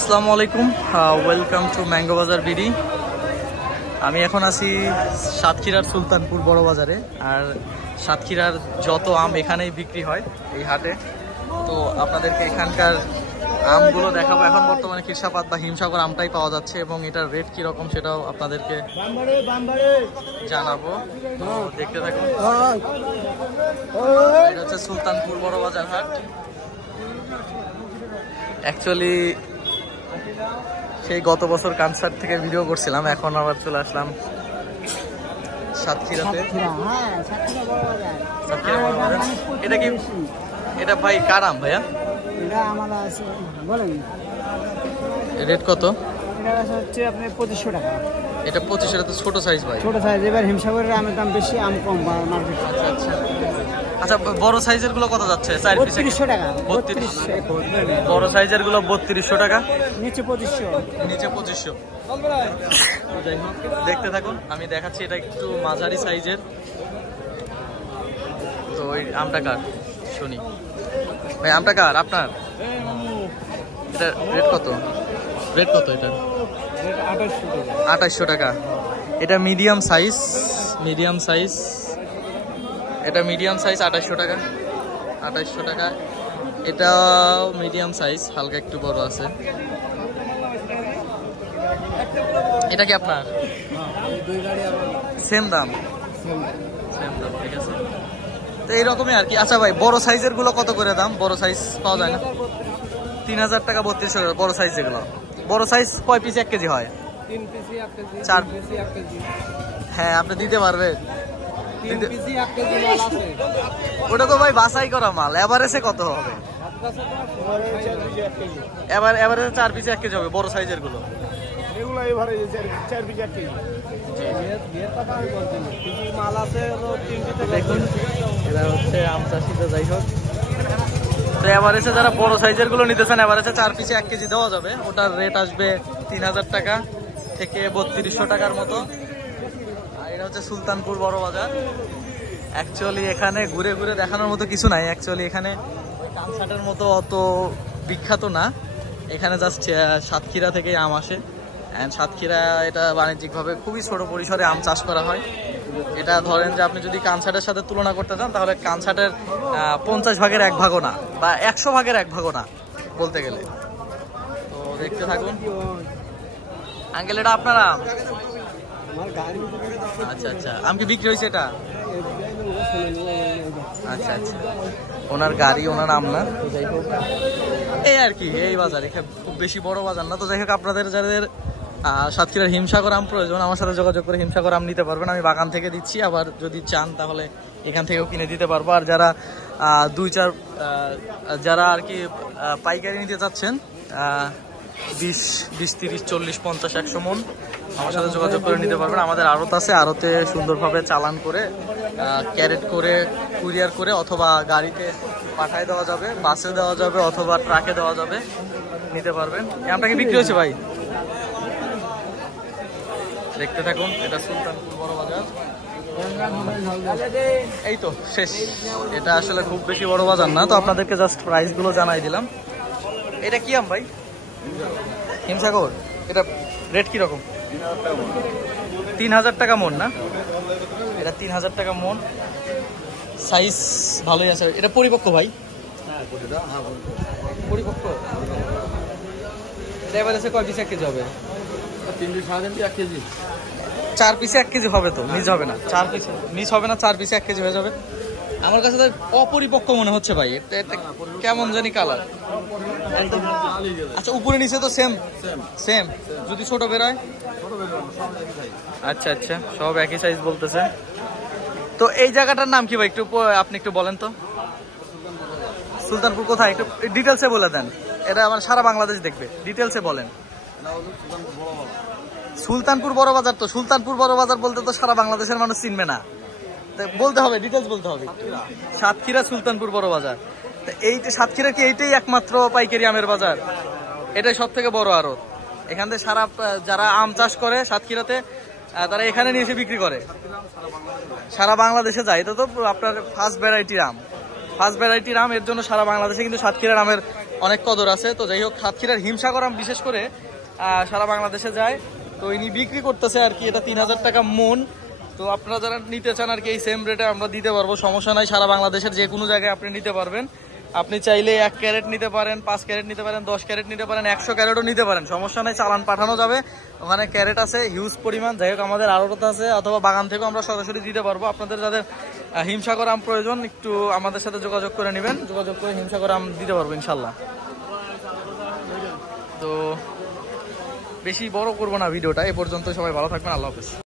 আসসালামু আলাইকুম, welcome to mango বাজার বিডি। আমি এখন আছি সাতক্ষীরার সুলতানপুর বড় বাজারে। আর সাতক্ষীরার যত আম এখানেই বিক্রি হয় এই হাটে। তো আপনাদেরকে এখানকার আমগুলো দেখাবো। এখন বর্তমানে কৃষাপাত বা হিমসাগর আমটাই পাওয়া যাচ্ছে এবং এটার রেট কীরকম সেটাও আপনাদেরকে জানাবো। তো দেখতে থাকুন। এটা হচ্ছে সুলতানপুর বড় বাজার হাট। অ্যাকচুয়ালি সেই গত বছর কানসার থেকে ভিডিও করছিলাম, এখন আবার চলে আসলাম সাতক্ষীরাতে। এটা কি, এটা ভাই কার আম ভাইয়া? রেট কত? হচ্ছে আপনার 2500 টাকা। এটা 2500 টাকা তো ছোট সাইজ ভাই। ছোট সাইজ, এবার হিমসাগরের আমের দাম বেশি, আম কম মার্কেটে। আচ্ছা আচ্ছা, বড় সাইজের গুলো কত যাচ্ছে? 3200 টাকা। 3200। বড় সাইজের গুলো 3200 টাকা, নিচে 2500। নিচে 2500। দেখতে থাকুন, আমি দেখাচ্ছি। এটা একটু মাঝারি সাইজের। তো ওই আমটা কার শুনি ভাই? আমটা কার? আপনার? এটা রেট কত? রেট কত এটা? 2800 টাকা। এটা মিডিয়াম সাইজ, মিডিয়াম সাইজ। এটা মিডিয়াম সাইজ 2800 টাকা। 2800 টাকা। এটা মিডিয়াম সাইজ, হালকা একটু বড় আছে। এটা কি আপনার? সেম দাম, সেম দাম, ঠিক আছে। তো এইরকমই আর কি। আচ্ছা ভাই, বড় সাইজের গুলো কত করে দাম? বড় সাইজ পাওয়া যায় না? 3000 টাকা 3200 টাকা বড় সাইজ যেগুলো। বড় সাইজ কয় পিস 1 কেজি হয়? 3 পিসি 1 কেজি, 4 পিসি 1 কেজি। হ্যাঁ, আপনি দিতে পারবেন? 3 পিসি 1 কেজি মাল আছে। ওটা তো ভাই বাছাই করা মাল, এভারেজে কত হবে? এভারেজে 4 পিস 1 কেজি হবে বড় সাইজের গুলো। এগুলো এভারেজে 4 পিসি 1 কেজি। বিয়ের কথা আমি বলছি না, কিছু মাল আছে হলো 3 পিসে। দেখুন, এটা হচ্ছে আম চাষিতে। যাই হোক, তো এভারেজে যারা বড় সাইজের গুলো নিতেছেন, এভারেজে 4 পিসে 1 কেজি দেওয়া যাবে। ওটার রেট আসবে 3000 টাকা থেকে 3200 টাকার মতো। আর এটা হচ্ছে সুলতানপুর বড় বাজার। অ্যাকচুয়ালি এখানে ঘুরে ঘুরে দেখানোর মতো কিছু নাই। অ্যাকচুয়ালি এখানে কানসাটের মতো অত বিখ্যাত না। এখানে জাস্ট সাতক্ষীরা থেকেই আম আসে। অ্যান্ড সাতক্ষীরা এটা বাণিজ্যিকভাবে খুবই ছোট পরিসরে আম চাষ করা হয়। এটা ধরেন যে আপনি যদি কানসাটের সাথে তুলনা করতে চান, তাহলে কানসাটের 50 ভাগের 1 ভাগও না, বা 100 ভাগের 1 ভাগও না বলতে গেলে। তো দেখতে থাকুন। আঙ্কেল, এটা আপনার আম? আচ্ছা আচ্ছা, আম কি বিক্রি হয়েছে এটা? আচ্ছা আচ্ছা, ওনার গাড়ি, ওনার আম না। যাই হোক, এই আর কি, এই বাজার এখানে খুব বেশি বড় বাজার না। তো যাই হোক, আপনাদের যাদের সাতক্ষীরার হিমসাগর আম প্রয়োজন, আমার সাথে যোগাযোগ করে হিমসাগর আম নিতে পারবেন। আমি বাগান থেকে দিচ্ছি, আবার যদি চান তাহলে এখান থেকেও কিনে দিতে পারবো। আর যারা যারা আর কি পাইকারি নিতে চাচ্ছেন, 20, 30, 40, 50, 100 মন, আমার সাথে যোগাযোগ করে নিতে পারবেন। আমাদের আড়ত আছে, আড়তে সুন্দরভাবে চালান করে, ক্যারেট করে, কুরিয়ার করে, অথবা গাড়িতে পাঠায় দেওয়া যাবে, বাসে দেওয়া যাবে, অথবা ট্রাকে দেওয়া যাবে, নিতে পারবেন। আমটাকে বিক্রি হয়েছে ভাই? দেখতে থাকুন। এটা সুলতানপুর বড় বাজার। এই তো শেষ। এটা আসলে খুব বেশি বড় বাজার না, তো আপনাদেরকে জাস্ট প্রাইস গুলো জানাই দিলাম। এটা কি আম ভাই? হিমসাগর। এটা রেট কিরকম? 3000 টাকা মন না? এটা 3000 টাকা মন। সাইজ ভালোই আছে। এটা পরিপক্ক ভাই? পরিপক্ক। এটা এবার আছে কয় পিস 1 কেজি হবে? 3 পিস 1 কেজি। 4 পিসে 1 কেজি হবে তো? মিস হবে না? 4 পিস মিস হবে না? 4 পিসে 1 কেজি হয়ে যাবে। আমার কাছে তো অপরিপক্ক মনে হচ্ছে ভাই। এটা কেমন জানি কালার। আচ্ছা, উপরে নিচে তো সেম সেম? যদি ছোট বেরোয়? আচ্ছা আচ্ছা, সব একই সাইজ বলতেছে। তো এই জায়গাটার নাম কি ভাই? একটু আপনি একটু বলেন তো। সুলতানপুর কোথায় একটু ডিটেলসে বলে দেন। এটা আমার সারা বাংলাদেশ দেখবে, ডিটেলসে বলেন। সুলতানপুর বড় বাজার। তো সুলতানপুর বড় বাজার বলতে তো সারা বাংলাদেশের মানুষ চিনবে না, বলতে হবে, ডিটেলস বলতে হবে। সাতক্ষীরা সুলতানপুর বড় বাজার। এইটা সাতক্ষীরা কি এইটাই একমাত্র পাইকারি আমের বাজার? এটাই সব থেকে বড় আড়ত। এখান থেকে সারা যারা আম চাষ করে সাতক্ষীরাতে, তারা এখানে নিয়ে এসে বিক্রি করে, সারা বাংলাদেশে যায়। এটা তো আপনার ফার্স্ট ভ্যারাইটির আম, ফার্স্ট ভ্যারাইটির আম। এর জন্য সারা বাংলাদেশে কিন্তু সাতক্ষীরার আমের অনেক কদর আছে। তো যাই হোক, সাতক্ষীরার হিমসাগর আম বিশেষ করে সারা বাংলাদেশে যায়। তো ইনি বিক্রি করতেছে আর কি, এটা 3000 টাকা মন। তো আপনারা যারা নিতে চান আর কি, এই সেম রেটে আমরা দিতে পারবো, সমস্যা নাই। সারা বাংলাদেশের যে কোনো জায়গায় আপনি নিতে পারবেন। আপনি চাইলে 1 ক্যারেট নিতে পারেন, 5 ক্যারেট নিতে পারেন, 10 ক্যারেট নিতে পারেন, 100 ক্যারেটও নিতে পারেন, সমস্যা নাই, চালান পাঠানো যাবে। ওখানে ক্যারেট আছে হিউজ পরিমাণ। যাই হোক, আমাদের আড়ত আছে অথবা বাগান থেকেও আমরা সরাসরি দিতে পারবো। আপনাদের যাদের হিমসাগর আম প্রয়োজন, একটু আমাদের সাথে যোগাযোগ করে নেবেন, যোগাযোগ করে হিমসাগর আম দিতে পারবো ইনশাল্লাহ। তো বেশি বড় করবো না ভিডিওটা, এ পর্যন্ত। সবাই ভালো থাকবেন, আল্লাহ হাফেজ।